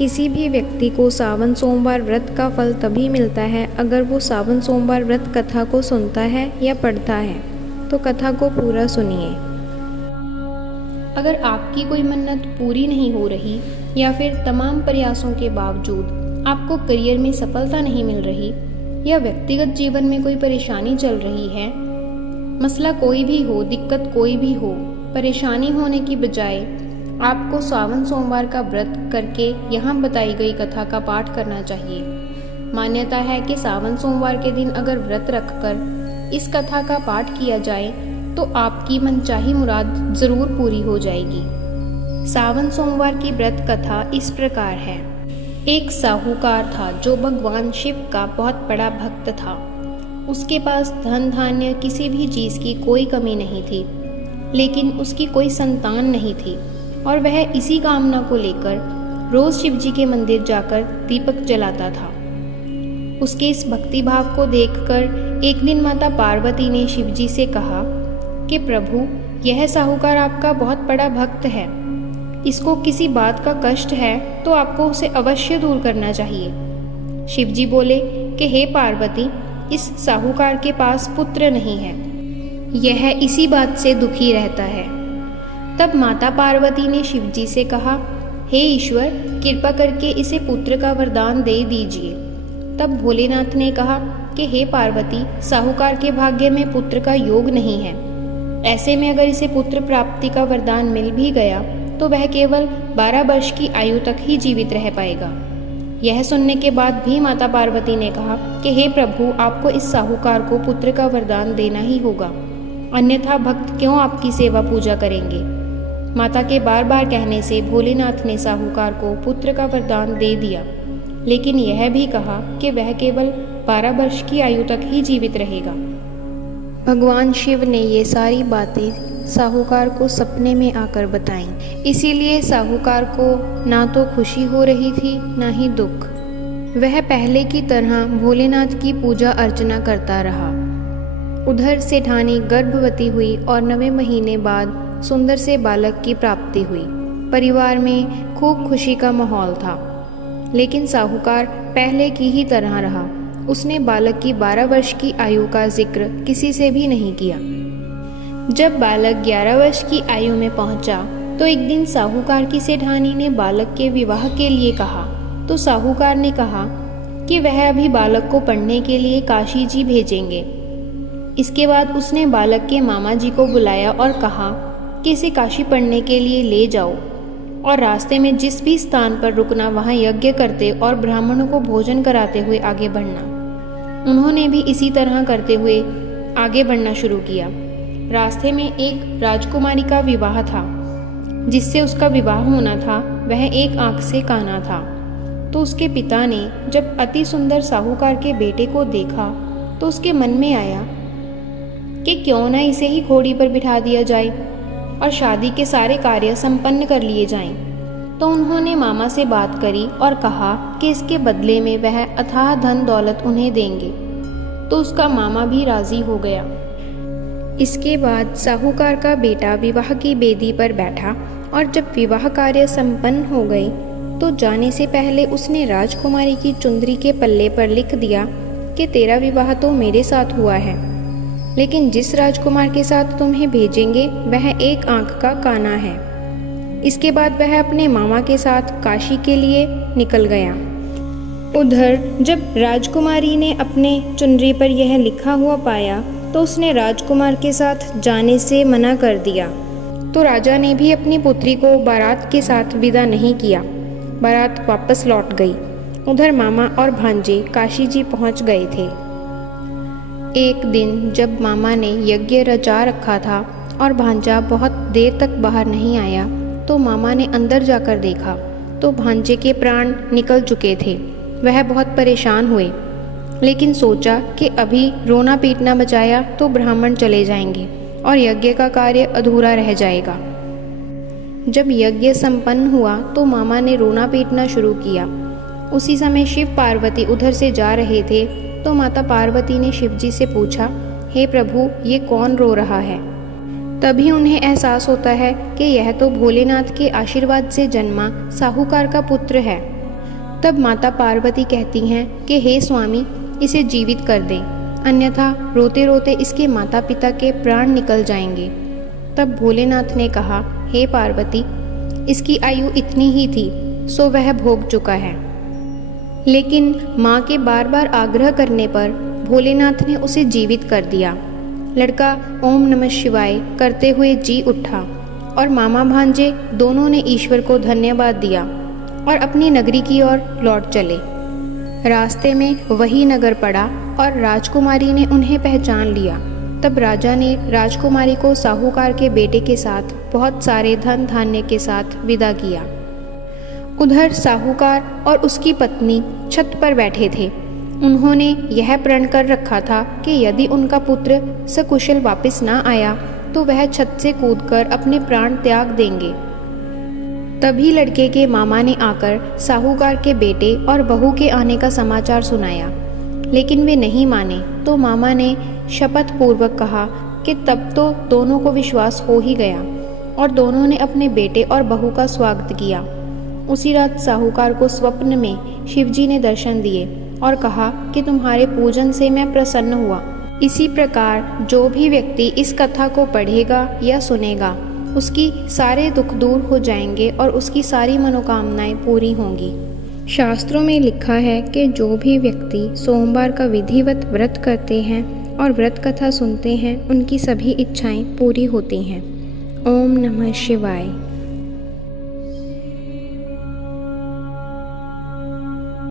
किसी भी व्यक्ति को सावन सोमवार व्रत का फल तभी मिलता है अगर वो सावन सोमवार व्रत कथा को सुनता है या पढ़ता है। तो कथा को पूरा सुनिए। अगर आपकी कोई मन्नत पूरी नहीं हो रही या फिर तमाम प्रयासों के बावजूद आपको करियर में सफलता नहीं मिल रही या व्यक्तिगत जीवन में कोई परेशानी चल रही है, मसला कोई भी हो, दिक्कत कोई भी हो, परेशानी होने की बजाय आपको सावन सोमवार का व्रत करके यहाँ बताई गई कथा का पाठ करना चाहिए। मान्यता है कि सावन सोमवार के दिन अगर व्रत रखकर इस कथा का पाठ किया जाए तो आपकी मनचाही मुराद जरूर पूरी हो जाएगी। सावन सोमवार की व्रत कथा इस प्रकार है। एक साहूकार था जो भगवान शिव का बहुत बड़ा भक्त था। उसके पास धन धान्य किसी भी चीज की कोई कमी नहीं थी, लेकिन उसकी कोई संतान नहीं थी और वह इसी कामना को लेकर रोज शिव जी के मंदिर जाकर दीपक जलाता था। उसके इस भक्ति भाव को देखकर एक दिन माता पार्वती ने शिव जी से कहा कि प्रभु, यह साहूकार आपका बहुत बड़ा भक्त है, इसको किसी बात का कष्ट है तो आपको उसे अवश्य दूर करना चाहिए। शिव जी बोले कि हे पार्वती, इस साहूकार के पास पुत्र नहीं है, यह इसी बात से दुखी रहता है। तब माता पार्वती ने शिव जी से कहा, हे ईश्वर, कृपा करके इसे पुत्र का वरदान दे दीजिए। तब भोलेनाथ ने कहा कि हे पार्वती, साहूकार के भाग्य में पुत्र का योग नहीं है। ऐसे में अगर इसे पुत्र प्राप्ति का वरदान मिल भी गया तो वह केवल 12 वर्ष की आयु तक ही जीवित रह पाएगा। यह सुनने के बाद भी माता पार्वती ने कहा कि हे प्रभु, आपको इस साहूकार को पुत्र का वरदान देना ही होगा, अन्यथा भक्त क्यों आपकी सेवा पूजा करेंगे। माता के बार बार कहने से भोलेनाथ ने साहूकार को पुत्र का वरदान दे दिया, लेकिन यह भी कहा कि वह केवल 12 वर्ष की आयु तक ही जीवित रहेगा। भगवान शिव ने ये सारी बातें साहूकार को सपने में आकर बताईं। इसीलिए साहूकार को ना तो खुशी हो रही थी ना ही दुख। वह पहले की तरह भोलेनाथ की पूजा अर्चना करता रहा। उधर सेठानी गर्भवती हुई और 9वें महीने बाद सुंदर से बालक की प्राप्ति हुई। परिवार में खूब खुशी का माहौल था, लेकिन साहूकार पहले की ही तरह रहा। उसने बालक की 12 वर्ष की आयु का जिक्र किसी से भी नहीं किया। जब बालक 11 वर्ष की आयु में पहुंचा तो एक दिन साहूकार की सेठानी ने बालक के विवाह के लिए कहा। तो साहूकार ने कहा कि वह अभी बालक को पढ़ने के लिए काशी जी भेजेंगे। इसके बाद उसने बालक के मामा जी को बुलाया और कहा कि इसे काशी पढ़ने के लिए ले जाओ और रास्ते में जिस भी स्थान पर रुकना वहाँ यज्ञ करते और ब्राह्मणों को भोजन कराते हुए आगे बढ़ना। उन्होंने भी इसी तरह करते हुए आगे बढ़ना शुरू किया। रास्ते में एक राजकुमारी का विवाह था। जिससे उसका विवाह होना था वह एक आंख से काना था। तो उसके पिता ने जब अति सुंदर साहूकार के बेटे को देखा तो उसके मन में आया कि क्यों न इसे ही घोड़ी पर बिठा दिया जाए और शादी के सारे कार्य संपन्न कर लिए जाएं। तो उन्होंने मामा से बात करी और कहा कि इसके बदले में वह अथाह धन दौलत उन्हें देंगे। तो उसका मामा भी राजी हो गया। इसके बाद साहूकार का बेटा विवाह की बेदी पर बैठा और जब विवाह कार्य संपन्न हो गए तो जाने से पहले उसने राजकुमारी की चुंदरी के पल्ले पर लिख दिया कि तेरा विवाह तो मेरे साथ हुआ है, लेकिन जिस राजकुमार के साथ तुम्हें भेजेंगे वह एक आंख का काना है। इसके बाद वह अपने मामा के साथ काशी के लिए निकल गया। उधर जब राजकुमारी ने अपने चुनरी पर यह लिखा हुआ पाया तो उसने राजकुमार के साथ जाने से मना कर दिया। तो राजा ने भी अपनी पुत्री को बारात के साथ विदा नहीं किया। बारात वापस लौट गई। उधर मामा और भांजे काशी जी पहुंच गए थे। एक दिन जब मामा ने यज्ञ रचा रखा था और भांजा बहुत देर तक बाहर नहीं आया तो मामा ने अंदर जाकर देखा तो भांजे के प्राण निकल चुके थे। वह बहुत परेशान हुए, लेकिन सोचा कि अभी रोना पीटना बचाया तो ब्राह्मण चले जाएंगे और यज्ञ का कार्य अधूरा रह जाएगा। जब यज्ञ संपन्न हुआ तो मामा ने रोना पीटना शुरू किया। उसी समय शिव पार्वती उधर से जा रहे थे तो माता पार्वती ने शिव जी से पूछा, हे प्रभु, ये कौन रो रहा है। तभी उन्हें एहसास होता है कि यह तो भोलेनाथ के आशीर्वाद से जन्मा साहूकार का पुत्र है। तब माता पार्वती कहती हैं कि हे स्वामी, इसे जीवित कर दें, अन्यथा रोते रोते इसके माता पिता के प्राण निकल जाएंगे। तब भोलेनाथ ने कहा, हे पार्वती, इसकी आयु इतनी ही थी, सो वह भोग चुका है। लेकिन माँ के बार बार आग्रह करने पर भोलेनाथ ने उसे जीवित कर दिया। लड़का ओम नमः शिवाय करते हुए जी उठा और मामा भांजे दोनों ने ईश्वर को धन्यवाद दिया और अपनी नगरी की ओर लौट चले। रास्ते में वही नगर पड़ा और राजकुमारी ने उन्हें पहचान लिया। तब राजा ने राजकुमारी को साहूकार के बेटे के साथ बहुत सारे धन धान्य के साथ विदा किया। उधर साहूकार और उसकी पत्नी छत पर बैठे थे। उन्होंने यह प्रण कर रखा था कि यदि उनका पुत्र सकुशल वापस ना आया तो वह छत से कूदकर अपने प्राण त्याग देंगे। तभी लड़के के मामा ने आकर साहूकार के बेटे और बहू के आने का समाचार सुनाया, लेकिन वे नहीं माने। तो मामा ने शपथ पूर्वक कहा कि तब तो दोनों को विश्वास हो ही गया और दोनों ने अपने बेटे और बहू का स्वागत किया। उसी रात साहूकार को स्वप्न में शिवजी ने दर्शन दिए और कहा कि तुम्हारे पूजन से मैं प्रसन्न हुआ। इसी प्रकार जो भी व्यक्ति इस कथा को पढ़ेगा या सुनेगा, उसकी सारे दुख दूर हो जाएंगे और उसकी सारी मनोकामनाएं पूरी होंगी। शास्त्रों में लिखा है कि जो भी व्यक्ति सोमवार का विधिवत व्रत करते हैं और व्रत कथा सुनते हैं, उनकी सभी इच्छाएं पूरी होती हैं। ओम नमः शिवाय।